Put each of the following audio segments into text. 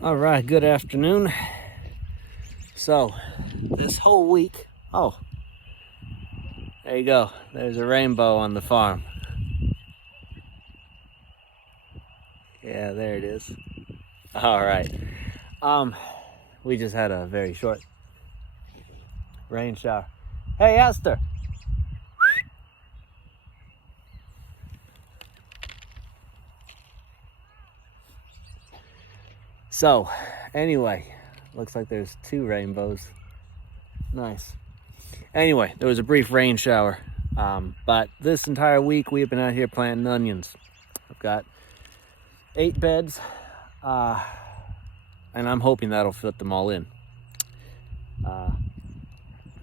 All right, good afternoon. So, this whole week, oh, there you go. There's a rainbow on the farm. Yeah, there it is. All right. We just had a very short rain shower. Hey, Esther. So, anyway, looks like there's two rainbows. Nice. Anyway, there was a brief rain shower, but this entire week we have been out here planting onions. I've got 8 beds, and I'm hoping that'll fit them all in. I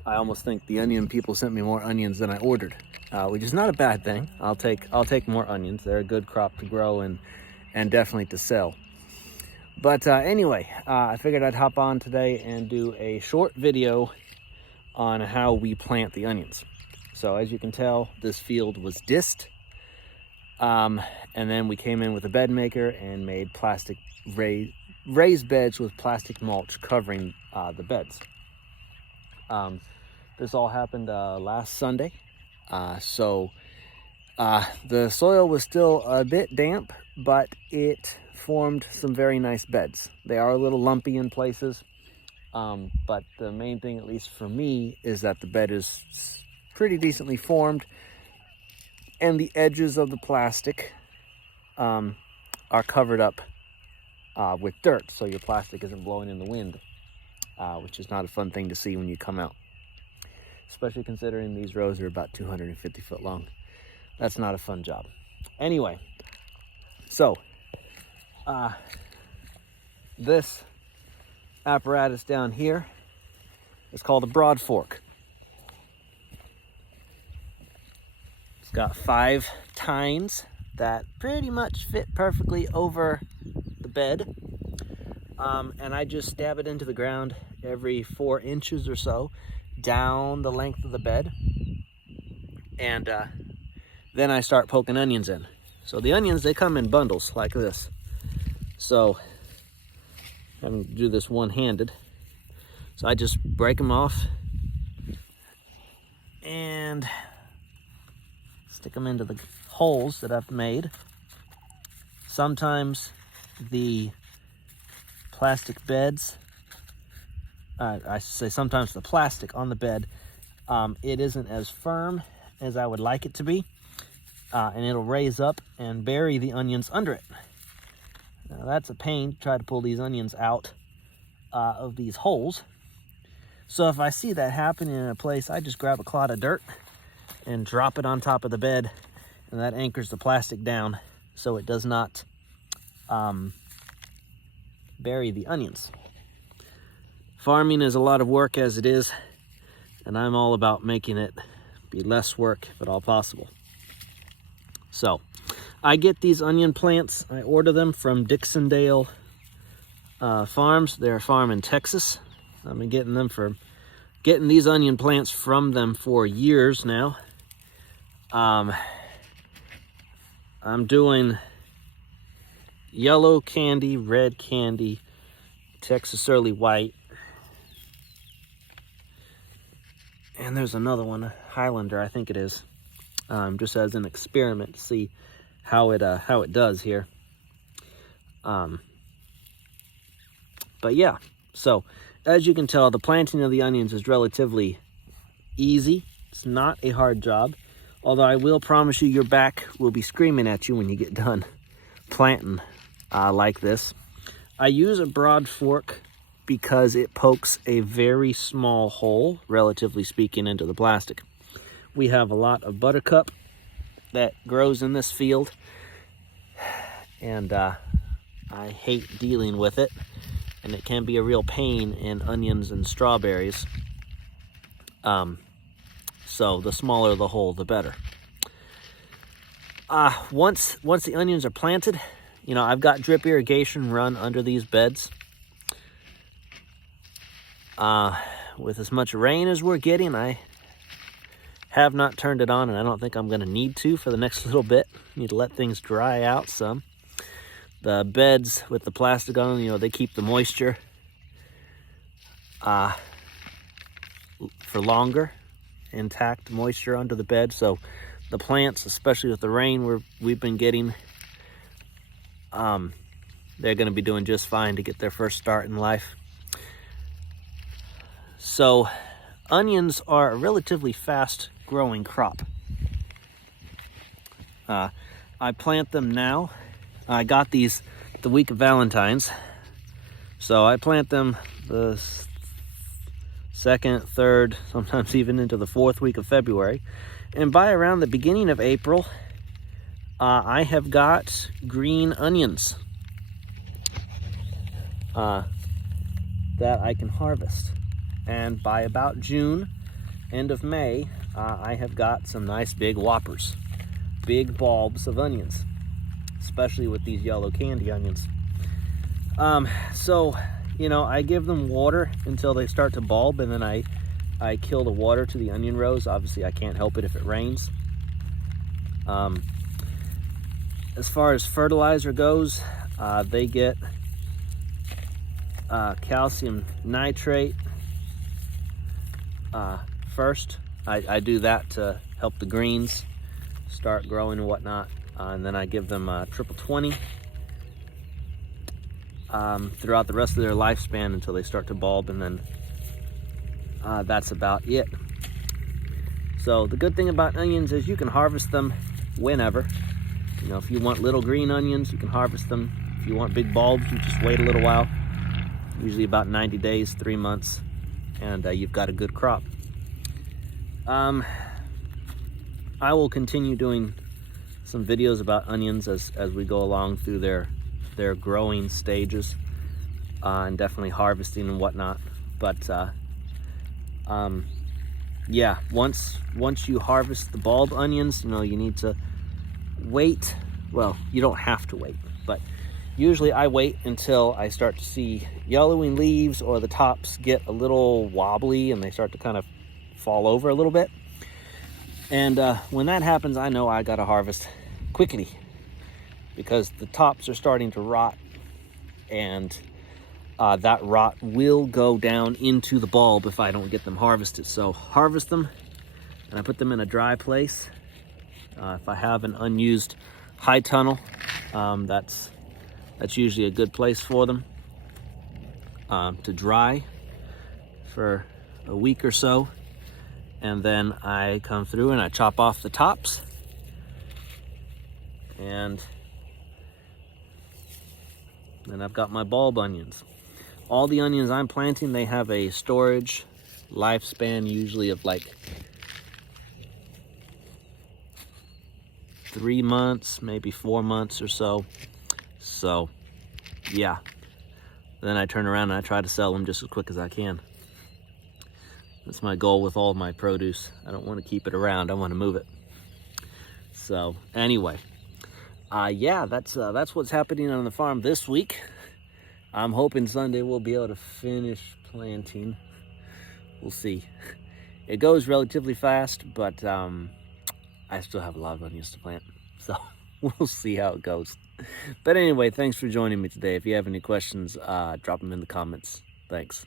almost think the onion people sent me more onions than I ordered, which is not a bad thing. I'll take more onions. They're a good crop to grow and definitely to sell. But anyway, I figured I'd hop on today and do a short video on how we plant the onions. So as you can tell, this field was disced, and then we came in with a bed maker and made plastic raised beds with plastic mulch covering the beds. This all happened last Sunday, so the soil was still a bit damp, but it formed some very nice beds. They are a little lumpy in places, but the main thing, at least for me, is that the bed is pretty decently formed, and the edges of the plastic are covered up with dirt, so your plastic isn't blowing in the wind, which is not a fun thing to see when you come out, especially considering these rows are about 250 foot long. That's not a fun job. Anyway, so this apparatus down here is called a broad fork. It's got 5 tines that pretty much fit perfectly over the bed, and I just stab it into the ground every 4 inches or so down the length of the bed, and then I start poking onions in. So the onions, they come in bundles like this. So having to do this one-handed, so I just break them off and stick them into the holes that I've made. Sometimes the plastic beds, I say sometimes the plastic on the bed, it isn't as firm as I would like it to be, and it'll raise up and bury the onions under it. Now that's a pain to try to pull these onions out of these holes. So if I see that happening in a place, I just grab a clod of dirt and drop it on top of the bed, and that anchors the plastic down so it does not bury the onions. Farming is a lot of work as it is, and I'm all about making it be less work if at all possible. So I get these onion plants, I order them from Dixondale Farms. They're a farm in Texas. I've been getting these onion plants from them for years now. I'm doing yellow candy, red candy, Texas early white, and there's another one, a Highlander, I think it is, just as an experiment to see how it does here. But yeah, so as you can tell, the planting of the onions is relatively easy. It's not a hard job, although I will promise you your back will be screaming at you when you get done planting like this. I use a broad fork because it pokes a very small hole, relatively speaking, into the plastic. We have a lot of buttercup that grows in this field, and I hate dealing with it, and it can be a real pain in onions and strawberries. So the smaller the hole, the better. Once the onions are planted, I've got drip irrigation run under these beds. With as much rain as we're getting, I have not turned it on, and I don't think I'm going to need to for the next little bit. Need to let things dry out some. The beds with the plastic on them, you know, they keep the moisture for longer, intact moisture under the bed. So the plants, especially with the rain we've been getting, they're going to be doing just fine to get their first start in life. So onions are a relatively fast growing crop. I plant them now. I got these the week of Valentine's. So I plant them the second, third, sometimes even into the fourth week of February. And by around the beginning of April, I have got green onions that I can harvest. And by about June, end of May, I have got some nice big whoppers, big bulbs of onions, especially with these yellow candy onions. So, you know, I give them water until they start to bulb, and then I kill the water to the onion rows. Obviously, I can't help it if it rains. As far as fertilizer goes, they get calcium nitrate first. I do that to help the greens start growing and whatnot, and then I give them triple 20 throughout the rest of their lifespan until they start to bulb, and then that's about it. So the good thing about onions is you can harvest them whenever. You know, if you want little green onions, you can harvest them. If you want big bulbs, you just wait a little while, usually about 90 days, 3 months, and you've got a good crop. I will continue doing some videos about onions as we go along through their growing stages, and definitely harvesting and whatnot. But yeah, once you harvest the bulb onions, you know, you need to wait. Well, you don't have to wait, but usually I wait until I start to see yellowing leaves, or the tops get a little wobbly and they start to kind of fall over a little bit. And when that happens, I know I gotta harvest quickly, because the tops are starting to rot, and that rot will go down into the bulb if I don't get them harvested. So harvest them, and I put them in a dry place. If I have an unused high tunnel, that's usually a good place for them to dry for a week or so. And then I come through and I chop off the tops, and then I've got my bulb onions. All the onions I'm planting, they have a storage lifespan usually of like 3 months, maybe 4 months or so. So yeah, then I turn around and I try to sell them just as quick as I can. That's my goal with all of my produce. I don't want to keep it around, I want to move it. So anyway, yeah, that's what's happening on the farm this week. I'm hoping Sunday we'll be able to finish planting. We'll see. It goes relatively fast, but I still have a lot of onions to plant, so we'll see how it goes. But anyway, thanks for joining me today. If you have any questions, drop them in the comments. Thanks.